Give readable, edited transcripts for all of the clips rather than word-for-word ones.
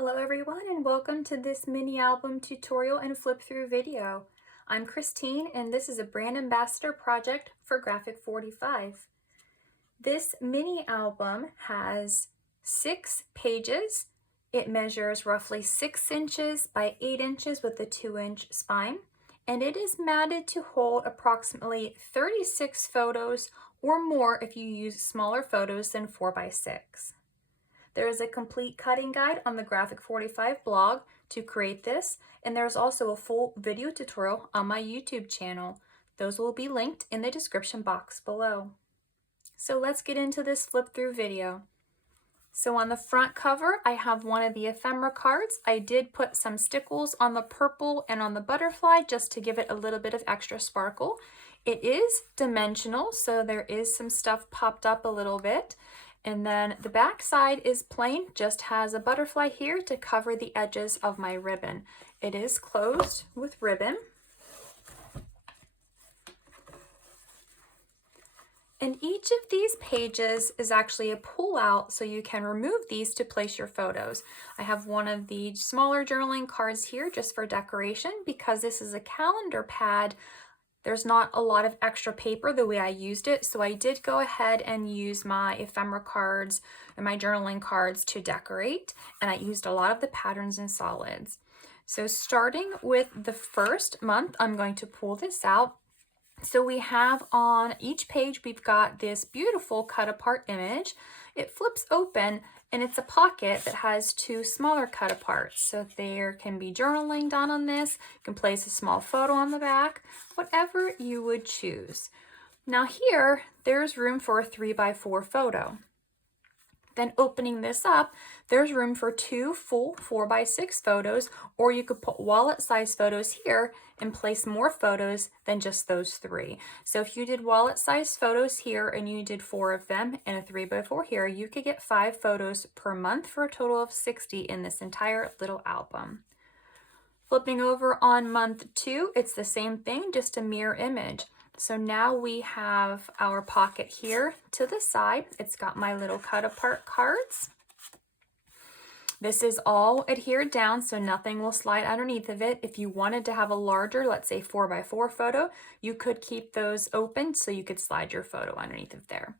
Hello everyone and welcome to this mini album tutorial and flip through video. I'm Kristine and this is a brand ambassador project for Graphic 45. This mini album has 6 pages. It measures roughly 6 inches by 8 inches with a 2-inch spine, and it is matted to hold approximately 36 photos or more if you use smaller photos than 4x6. There is a complete cutting guide on the Graphic 45 blog to create this, and there's also a full video tutorial on my YouTube channel. Those will be linked in the description box below. So let's get into this flip through video. So on the front cover, I have one of the ephemera cards. I did put some stickles on the purple and on the butterfly just to give it a little bit of extra sparkle. It is dimensional, so there is some stuff popped up a little bit. And then the back side is plain, just has a butterfly here to cover the edges of my ribbon. It is closed with ribbon. And each of these pages is actually a pull-out, so you can remove these to place your photos. I have one of the smaller journaling cards here just for decoration. Because this is a calendar pad, there's not a lot of extra paper the way I used it, so I did go ahead and use my ephemera cards and my journaling cards to decorate, and I used a lot of the patterns and solids. So starting with the first month, I'm going to pull this out. So we have on each page, we've got this beautiful cut apart image. It flips open and it's a pocket that has 2 smaller cut aparts. So there can be journaling done on this. You can place a small photo on the back, whatever you would choose. Now here, there's room for a 3x4 photo. Then opening this up, there's room for 2 full 4x6 photos, or you could put wallet size photos here and place more photos than just those 3. So if you did wallet size photos here and you did 4 of them and a 3x4 here, you could get 5 photos per month for a total of 60 in this entire little album. Flipping over on month 2, it's the same thing, just a mirror image. So now we have our pocket here to the side. It's got my little cut apart cards. This is all adhered down, so nothing will slide underneath of it. If you wanted to have a larger, let's say 4x4 photo, you could keep those open so you could slide your photo underneath of there.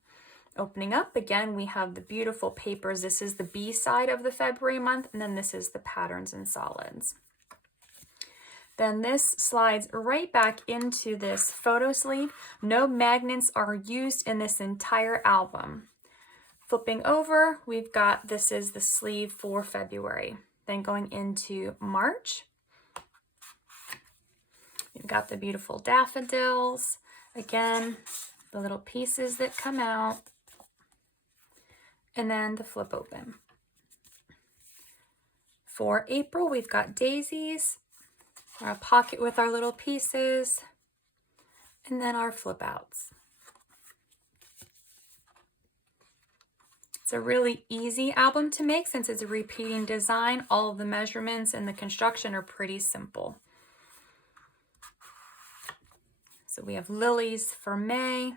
Opening up, again, we have the beautiful papers. This is the B side of the February month, and then this is the patterns and solids. Then this slides right back into this photo sleeve. No magnets are used in this entire album. Flipping over, we've got, this is the sleeve for February. Then going into March, we've got the beautiful daffodils. Again, the little pieces that come out. And then the flip open. For April, we've got daisies. Our pocket with our little pieces, and then our flip outs. It's a really easy album to make since it's a repeating design. All of the measurements and the construction are pretty simple. So we have lilies for May.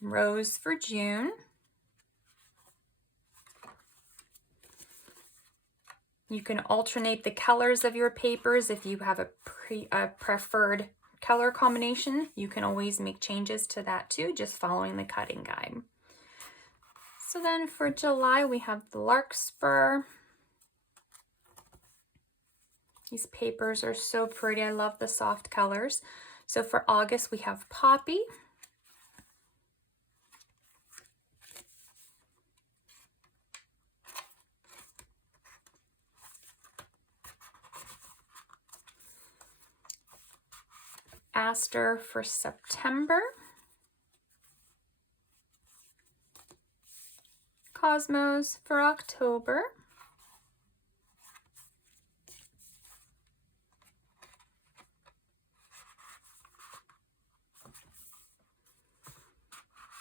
Rose for June. You can alternate the colors of your papers. If you have a preferred color combination, you can always make changes to that too, just following the cutting guide. So then for July, we have the larkspur. These papers are so pretty. I love the soft colors. So for August, we have poppy. Aster for September. Cosmos for October.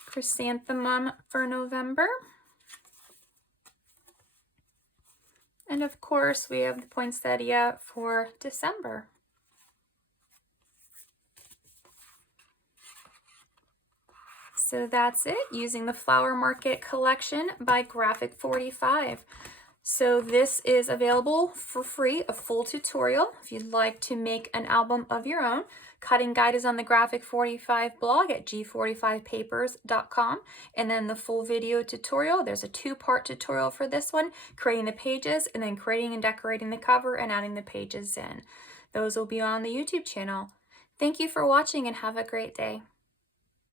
Chrysanthemum for November. And of course, we have the poinsettia for December. So that's it, using the Flower Market collection by Graphic 45. So this is available for free, a full tutorial. If you'd like to make an album of your own, cutting guide is on the Graphic 45 blog at g45papers.com. And then the full video tutorial, there's a 2-part tutorial for this one, creating the pages and then creating and decorating the cover and adding the pages in. Those will be on the YouTube channel. Thank you for watching and have a great day.